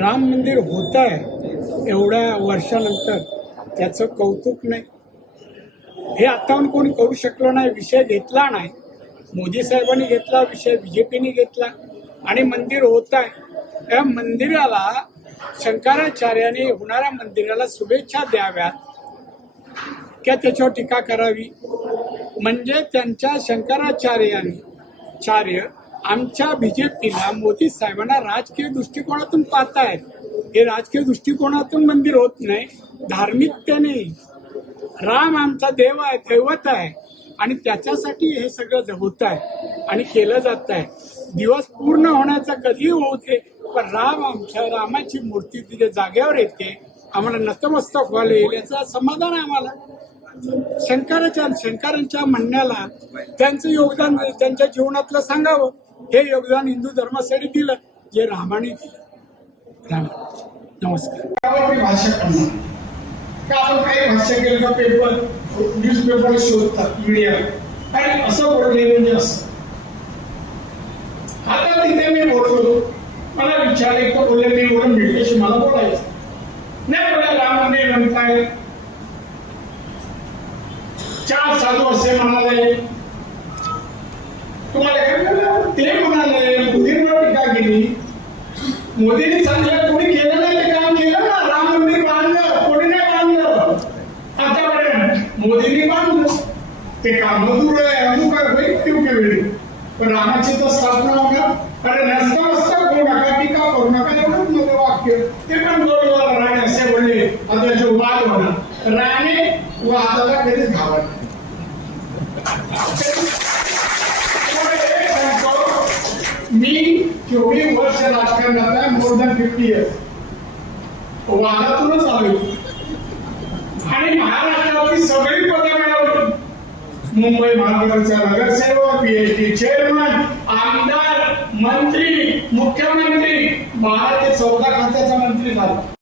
राम मंदिर होत आहे एवढ्या वर्षानंतर त्याचं कौतुक नाही. हे आताहून कोणी करू शकलो नाही विषय घेतला नाही. मोदी साहेबांनी घेतला विषय बीजेपीने घेतला आणि मंदिर होत आहे त्या मंदिराला शंकराचार्याने होणाऱ्या मंदिराला शुभेच्छा द्याव्यात. क्या त्याच्यावर टीका करावी? म्हणजे त्यांच्या शंकराचार्याने चार्य आमच्या बीजेपीला मोदी साहेबांना राजकीय दृष्टिकोनातून पाहतायत. हे राजकीय दृष्टिकोनातून मंदिर होत नाही. धार्मिकतेने राम आमचा देव आहे दैवत आहे. आणि त्याच्यासाठी हे सगळं होत आहे आणि केलं जात आहे दिवस पूर्ण होण्याचा कधी होऊ दे पण राम आमच्या रामाची मूर्ती तिथे जागेवर येते. आम्हाला नतमस्तक व्हायला येईल याचं समाधान आहे आम्हाला. शंकराच्या शंकरांच्या म्हणण्याला त्यांचं योगदान त्यांच्या जीवनातलं सांगावं. हे योगदान हिंदू धर्मासाठी दिलं जे रामाने दिलं. राम नमस्कार. भाष्य करणार. आपण काही भाष्य केलं का पेपर न्यूज पेपर शोधतात मीडिया काही असं बोलले म्हणजे असं. आता तिथे मी बोललो. मला विचारले तर बोलले मी बोलून भेटल्याशी मला बोलायचं. नाही बोला राम मंदिर म्हणताय चार साधू असे म्हणाले. तुम्हाला काय ते म्हणाले मोदींवर टीका केली. मोदींनी सांगितलं कोणी केलं नाही ते काम केलं ना. राम मंदिर बांधलं कोणी नाही बांधलं. आतापर्यंत मोदींनी बांधलं. ते काम मजूर आहे अजून काय होईल तेवढे वेळी. पण रामाची तर स्थापना होणार अरे नसता नसता. करू नका टीका करू नका एवढंच मध्ये वाक्य. ते पण बरोबर राणे असे बोलले आता जो वाद होणार राणे वादाला कधीच घावत नाही. मी चोवीस वर्ष राजकारणात आहे मोर दॅन फिफ्टी इयर्स वादातूनच आलो आणि महाराष्ट्रावरती सगळी पदं मिळवली मुंबई महानगरचा नगरसेवक पीएचडी चेअरमन आमदार मंत्री मुख्यमंत्री महाराष्ट्र चौदा खात्याचा मंत्री झाला.